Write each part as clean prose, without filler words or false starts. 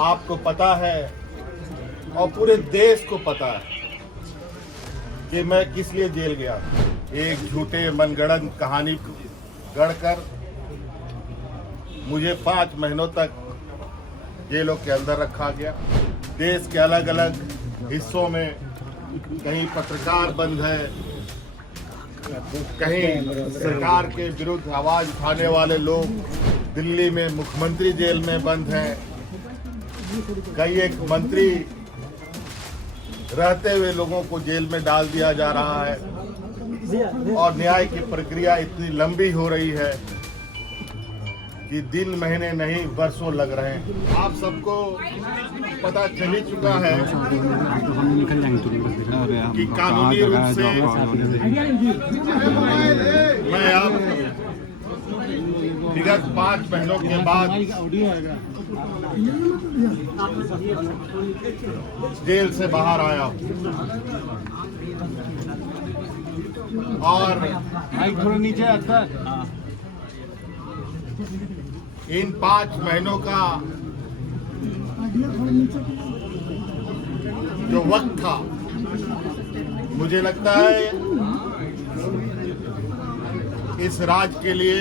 आपको पता है और पूरे देश को पता है कि मैं किस लिए जेल गया। एक झूठे मनगढ़ंत कहानी गढ़कर मुझे 5 महीनों तक जेलों के अंदर रखा गया। देश के अलग अलग हिस्सों में कहीं पत्रकार बंद है, कहीं सरकार के विरुद्ध आवाज उठाने वाले लोग दिल्ली में मुख्यमंत्री जेल में बंद हैं, कई एक मंत्री रहते हुए लोगों को जेल में डाल दिया जा रहा है और न्याय की प्रक्रिया इतनी लंबी हो रही है कि दिन महीने नहीं वर्षों लग रहे हैं। आप सबको पता चल ही चुका है कि कानूनी रूप से मैं अब विगत 5 महीनों के बाद जेल से बाहर आया हूँ और नीचे आता इन 5 महीनों का जो वक्त था, मुझे लगता है इस राज्य के लिए,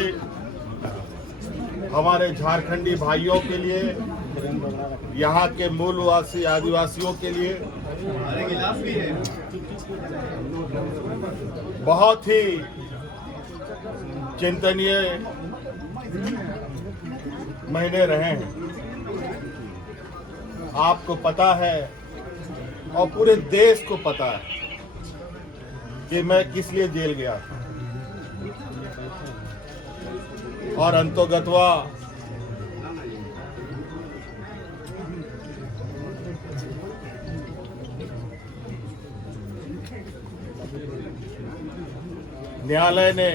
हमारे झारखंडी भाइयों के लिए, यहाँ के मूलवासी आदिवासियों के लिए बहुत ही चिंतनीय महीने रहे हैं। आपको पता है और पूरे देश को पता है कि मैं किस लिए जेल गया था और अंतोगत्वा न्यायालय ने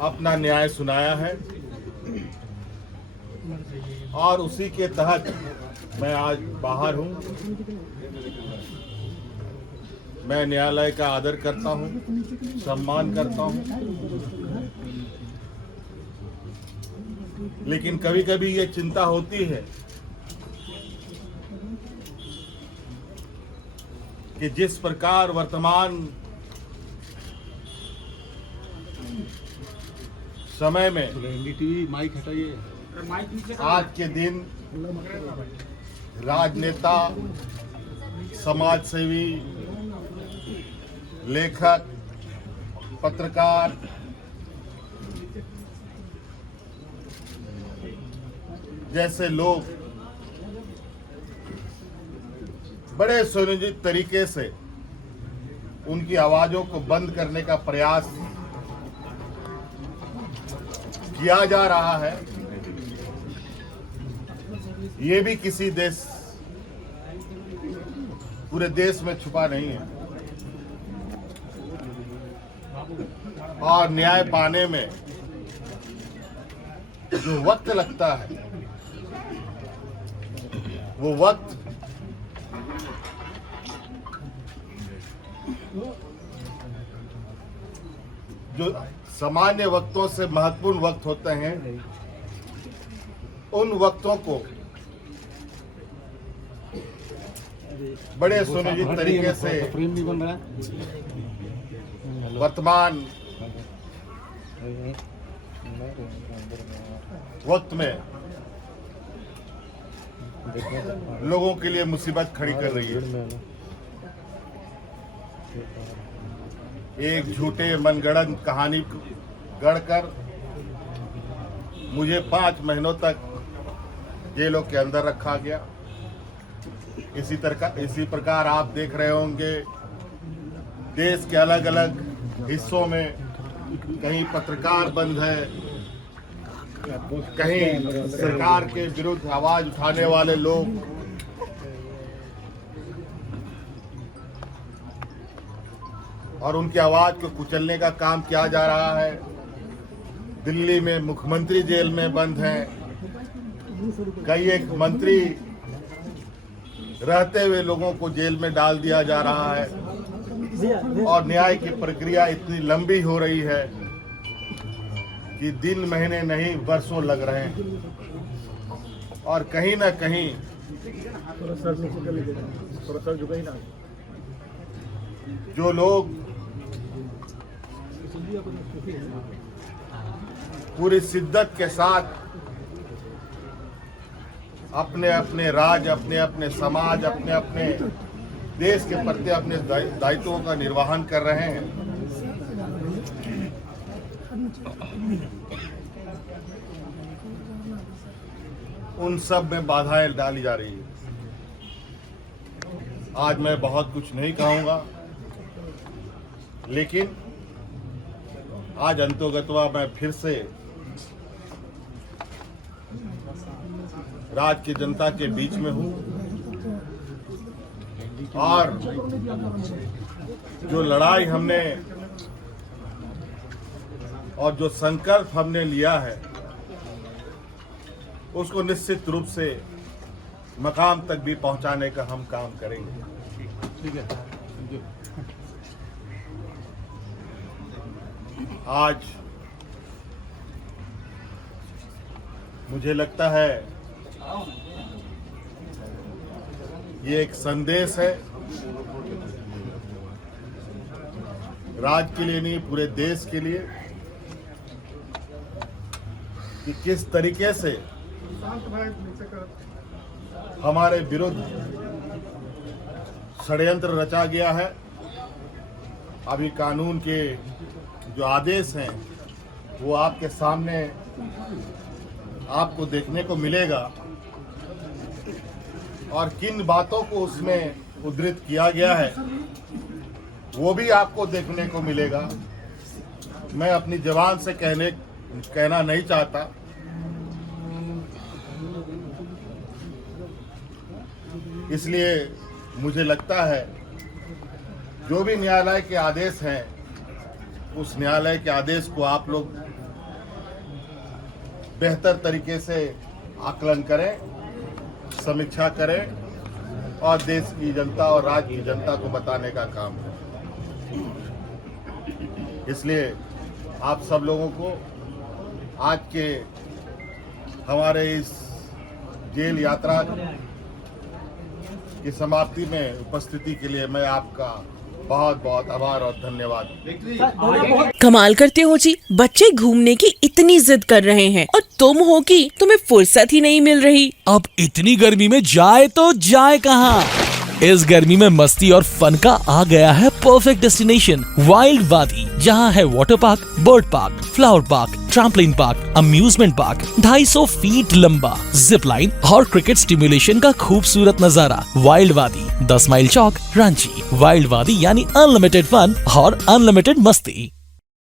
अपना न्याय सुनाया है और उसी के तहत मैं आज बाहर हूं। मैं न्यायालय का आदर करता हूं, सम्मान करता हूं, लेकिन कभी कभी ये चिंता होती है कि जिस प्रकार वर्तमान समय में माइक हटाइए, आज के दिन राजनेता, समाजसेवी, लेखक, पत्रकार जैसे लोग बड़े सुनियोजित तरीके से उनकी आवाजों को बंद करने का प्रयास किया जा रहा है। ये भी किसी देश, पूरे देश में छुपा नहीं है और न्याय पाने में जो वक्त लगता है वो वक्त जो सामान्य वक्तों से महत्वपूर्ण वक्त होते हैं, उन वक्तों को बड़े सुनियोजित तरीके से वर्तमान वक्त में लोगों के लिए मुसीबत खड़ी कर रही है। एक झूठे मनगढ़ंत कहानी गढ़कर मुझे 5 महीनों तक जेलों के अंदर रखा गया। इसी प्रकार आप देख रहे होंगे देश के अलग अलग हिस्सों में कहीं पत्रकार बंद है, कहीं सरकार के विरुद्ध आवाज उठाने वाले लोग और उनकी आवाज को कुचलने का काम किया जा रहा है। दिल्ली में मुख्यमंत्री जेल में बंद हैं, कई एक मंत्री रहते हुए लोगों को जेल में डाल दिया जा रहा है और न्याय की प्रक्रिया इतनी लंबी हो रही है कि दिन महीने नहीं वर्षों लग रहे हैं और कहीं ना कहीं जो लोग पूरी शिद्दत के साथ अपने अपने राज्य, अपने अपने समाज, अपने अपने देश के प्रति अपने दायित्वों का निर्वहन कर रहे हैं, उन सब में बाधाएं डाली जा रही है। आज मैं बहुत कुछ नहीं कहूंगा, लेकिन आज अंतोगत्वा मैं फिर से राज्य की जनता के बीच में हूं और जो लड़ाई हमने और जो संकल्प हमने लिया है उसको निश्चित रूप से मकाम तक भी पहुंचाने का हम काम करेंगे। ठीक है। आज मुझे लगता है ये एक संदेश है, राज्य के लिए नहीं पूरे देश के लिए, कि किस तरीके से हमारे विरुद्ध षड्यंत्र रचा गया है। अभी कानून के जो आदेश हैं वो आपके सामने आपको देखने को मिलेगा और किन बातों को उसमें उद्धृत किया गया है वो भी आपको देखने को मिलेगा। मैं अपनी जबान से कहना नहीं चाहता, इसलिए मुझे लगता है जो भी न्यायालय के आदेश हैं उस न्यायालय के आदेश को आप लोग बेहतर तरीके से आकलन करें, समीक्षा करें और देश की जनता और राज्य की जनता को बताने का काम करें। इसलिए आप सब लोगों को आज के हमारे इस जेल यात्रा की समाप्ति में उपस्थिति के लिए मैं आपका बहुत बहुत आभार और धन्यवाद। कमाल करते हो जी, बच्चे घूमने की इतनी जिद कर रहे हैं और तुम हो कि तुम्हें फुर्सत ही नहीं मिल रही। अब इतनी गर्मी में जाए तो जाए कहाँ? इस गर्मी में मस्ती और फन का आ गया है परफेक्ट डेस्टिनेशन वाइल्ड वादी, जहाँ है water park, bird park, flower park, trampoline park, amusement park, 250 feet लंबा, जिप लाइन और क्रिकेट स्टिमुलेशन का खूबसूरत नजारा। वाइल्ड वादी, 10 माइल चौक, रांची। वाइल्ड वादी यानी अनलिमिटेड फन और अनलिमिटेड मस्ती।